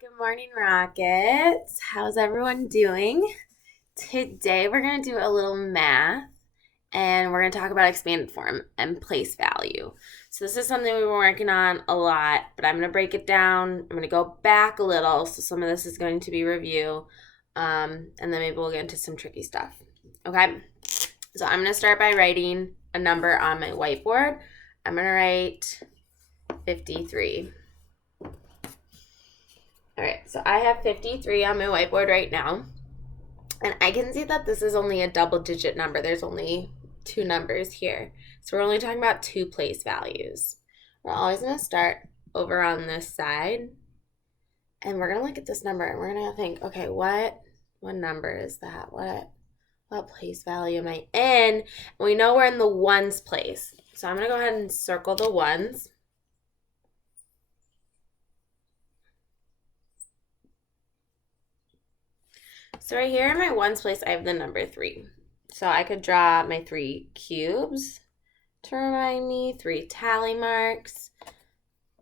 Good morning, Rockets. How's everyone doing? Today we're going to do a little math and we're going to talk about expanded form and place value. So this is something we've been working on a lot, but I'm going to break it down. I'm going to go back a little, so some of this is going to be review, and then maybe we'll get into some tricky stuff. Okay? So I'm going to start by writing a number on my whiteboard. I'm going to write 53. All right, so I have 53 on my whiteboard right now, and I can see that this is only a double-digit number. There's only two numbers here, so we're only talking about two place values. We're always going to start over on this side, and we're going to look at this number, and we're going to think, okay, what number is that? What place value am I in? And we know we're in the ones place, so I'm going to go ahead and circle the ones. So right here in my ones place, I have the number 3. So I could draw my 3 cubes to remind me, 3 tally marks.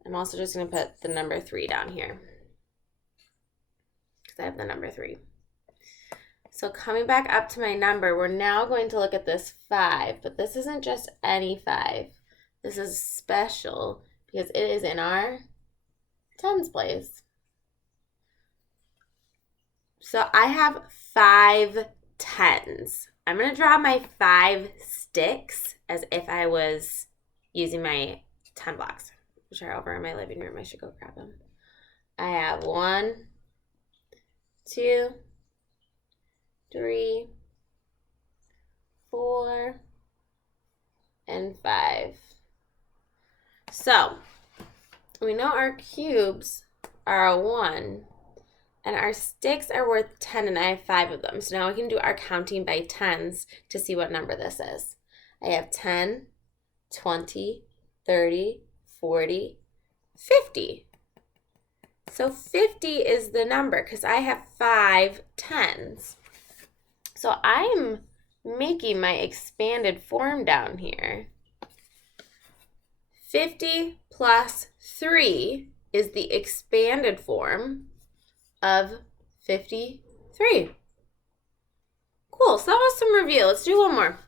I'm also just going to put the number 3 down here because I have the number 3. So coming back up to my number, we're now going to look at this 5, but this isn't just any 5. This is special because it is in our tens place. So I have 5 tens. I'm going to draw my 5 sticks as if I was using my 10 blocks, which are over in my living room. I should go grab them. I have 1, 2, 3, 4, and 5. So we know our cubes are a 1. And our sticks are worth 10, and I have 5 of them. So now we can do our counting by tens to see what number this is. I have 10, 20, 30, 40, 50. So 50 is the number because I have 5 tens. So I'm making my expanded form down here. 50 plus 3 is the expanded form of 53. Cool, so that was some review. Let's do one more.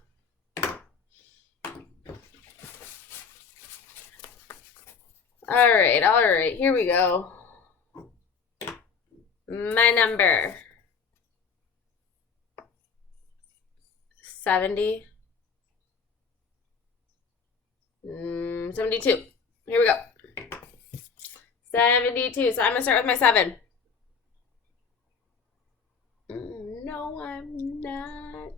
All right, here we go. My number. 72. Here we go. 72, so I'm gonna start with my 7. No, I'm not.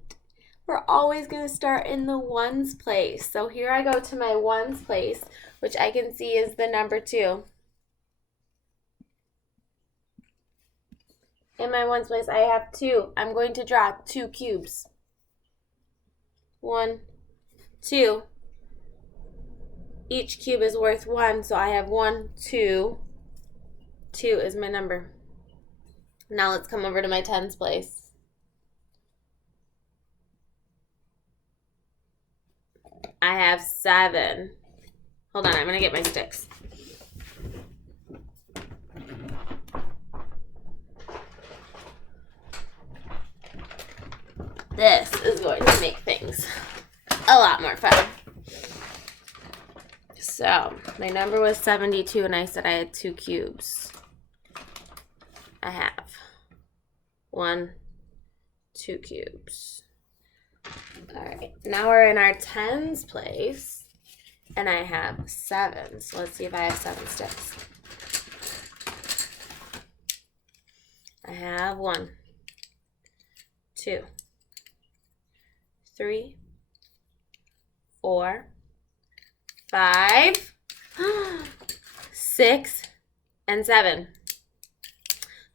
We're always going to start in the ones place. So here I go to my ones place, which I can see is the number 2. In my ones place, I have 2. I'm going to draw 2 cubes. 1, 2. Each cube is worth 1, so I have 1, 2. 2 is my number. Now let's come over to my tens place. I have 7. Hold on, I'm going to get my sticks. This is going to make things a lot more fun. So, my number was 72 and I said I had 2 cubes. I have 1, 2 cubes. All right, now we're in our tens place, and I have 7. So let's see if I have 7 sticks. I have 1, 2, 3, 4, 5, 6, and 7.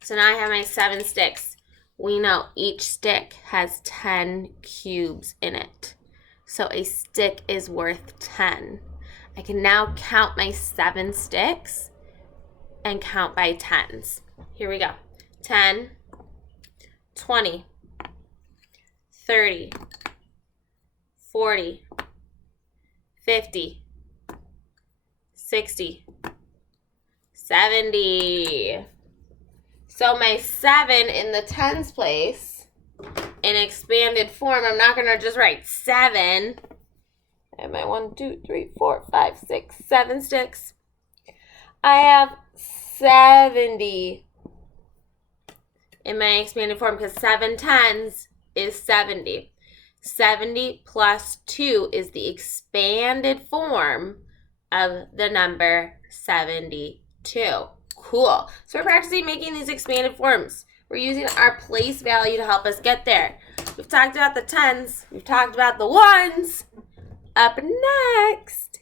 So now I have my 7 sticks. We know each stick has 10 cubes in it. So a stick is worth 10. I can now count my 7 sticks and count by tens. Here we go. 10, 20, 30, 40, 50, 60, 70. So my 7 in the tens place, in expanded form, I'm not going to just write 7. I have my 1, 2, 3, 4, 5, 6, 7 sticks. I have 70 in my expanded form because 7 tens is 70. 70 plus 2 is the expanded form of the number 72. Cool. So we're practicing making these expanded forms. We're using our place value to help us get there. We've talked about the tens. We've talked about the ones. Up next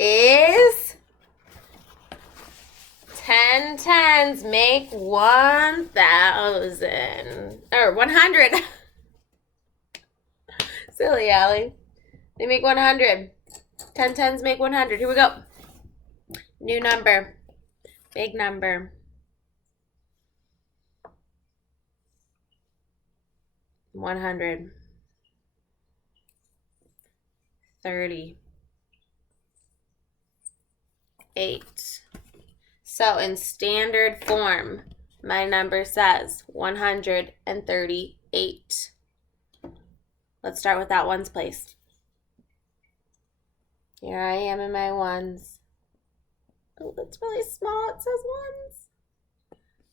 is 10 tens make 1,000. Or 100. Silly, Allie. They make 100. 10 tens make 100. Here we go. New number. Big number. 100. 38. So in standard form, my number says 138. Let's start with that ones place. Here I am in my ones. Oh, that's really small. It says ones.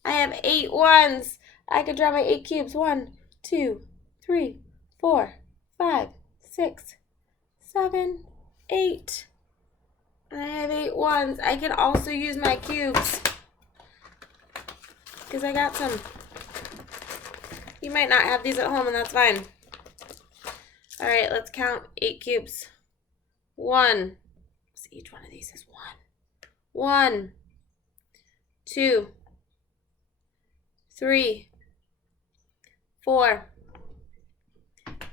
I have 8 ones. I could draw my 8 cubes. 1, 2, 3, 4, 5, 6, 7, 8. I have 8 ones. I can also use my cubes because I got some. You might not have these at home, and that's fine. All right, let's count 8 cubes. 1. So each one of these is 1. 1, 2, 3, 4,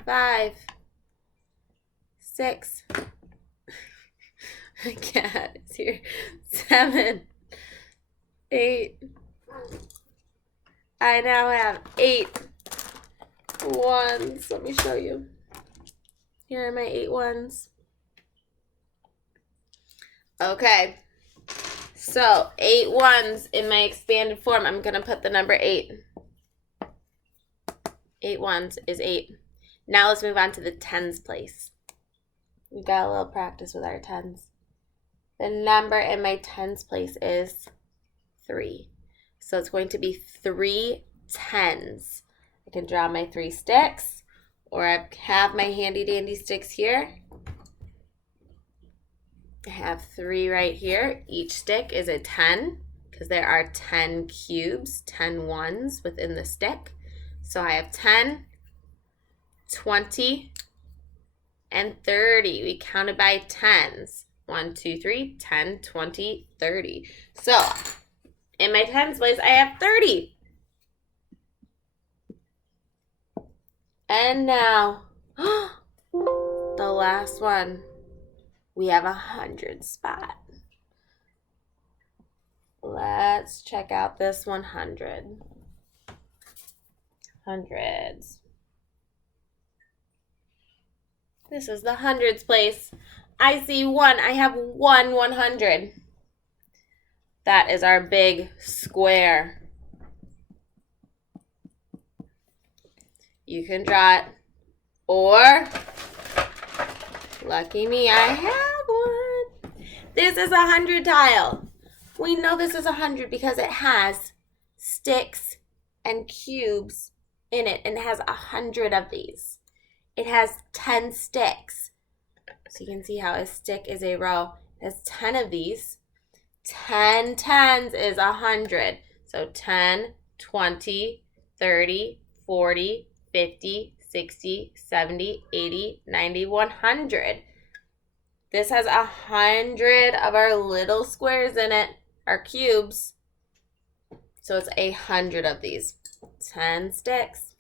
5, 6. My cat is here. 7, 8. I now have 8 ones. Let me show you. Here are my 8 ones. Okay. So 8 ones in my expanded form. I'm going to put the number 8. 8 ones is 8. Now let's move on to the tens place. We've got a little practice with our tens. The number in my tens place is 3. So it's going to be 3 tens. I can draw my 3 sticks, or I have my handy dandy sticks here. I have 3 right here. Each stick is a 10 because there are 10 cubes, 10 ones within the stick. So I have 10, 20, and 30. We counted by tens. 1, 2, 3, 10, 20, 30. So in my tens place, I have 30. And now, the last one. We have 100 spot. Let's check out this 100. Hundreds. This is the hundreds place. I see 1. I have 1 100. That is our big square. You can draw it. Or, lucky me, I have one. This is a 100 tile. We know this is a 100 because it has sticks and cubes in it, and it has 100 of these. It has 10 sticks. So you can see how a stick is a row. It has 10 of these. 10 tens is 100. So 10, 20, 30, 40, 50, 60, 70, 80, 90, 100. This has 100 of our little squares in it, our cubes. So it's 100 of these. 10 sticks.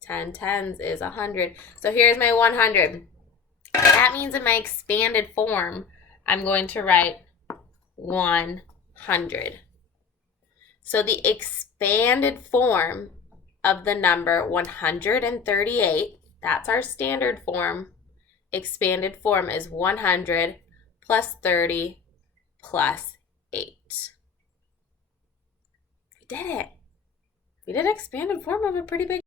10 tens is 100. So here's my 100. That means in my expanded form, I'm going to write 100. So the expanded form of the number 138, that's our standard form. Expanded form is 100 plus 30 plus 8. did it. We did expanded form of a pretty big